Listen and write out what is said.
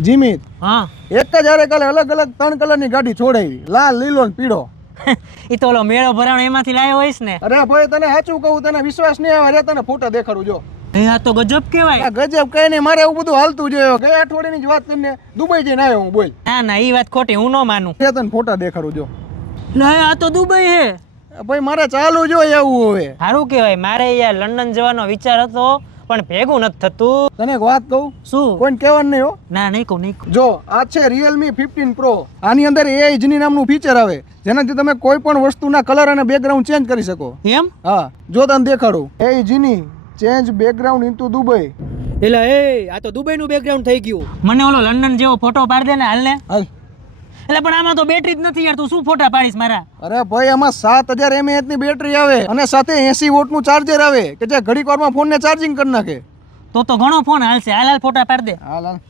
જીમિત. હા. એક જ હારે કાલે અલગ અલગ ત્રણ કલરની ગાડી છોડાવી લાલ લીલો ને પીળો. એ તો ઓલો મેળો ભરાણો એમાંથી લાવ્યો હોઈશ ને. અરે ભાઈ તને સાચું કહું તને વિશ્વાસ નહીં આવે રે તને ફોટા દેખાડું જો. એ આ તો ગજબ કહેવાય. ગજબ કઈ નહીં મારે એવું બધું હાલતું જોયો ગયા અઠવાડિયાની જ વાત કરીને દુબઈ જઈને આવ્યો હું બોલ. ના ના એ વાત ખોટી હું ન માનું. રે તને ફોટા દેખાડું જો. લે આ તો દુબઈ હે. ભાઈ મારે ચાલુ જો એવું હવે. સારું કહેવાય મારે યાર લંડન જવાનો વિચાર હતો. પણ ભેગું નથી થતું. તને એક વાત કહું? શું? કોઈને કહેવાનું નહીં હો. ના નહીં કહું નહીં કહું. જો આ છે રિયલમી ફિફ્ટીન પ્રો આની અંદર એઆઈ જીની નામનું ફીચર આવે. જેનાથી તમે કોઈ પણ વસ્તુના કલર અને બેકગ્રાઉન્ડ ચેન્જ કરી શકો. એમ? હા જો તને દેખાડું. એઆઈ જીની ચેન્જ બેકગ્રાઉન્ડ ઇનટુ દુબઈ એલા એ આ તો દુબઈનું બેકગ્રાઉન્ડ થઈ ગયું. મને ઓલો લંડન જેવો ફોટો પાડી દે ને હાલ ને હાલ. એટલે પણ આમાં તો બેટરી જ નથી યાર તું શું ફોટા પાડીશ મારા? અરે ભાઈ આમાં સાત હજાર એમએએચની બેટરી આવે અને સાથે એસી વોટનું ચાર્જર આવે કે જે ઘડીક વારમાં ફોનને ચાર્જિંગ કરી નાખે. તો તો ઘણો ફોન હાલશે. હાલ હાલ ફોટા પાડી દે. હાલ હાલ.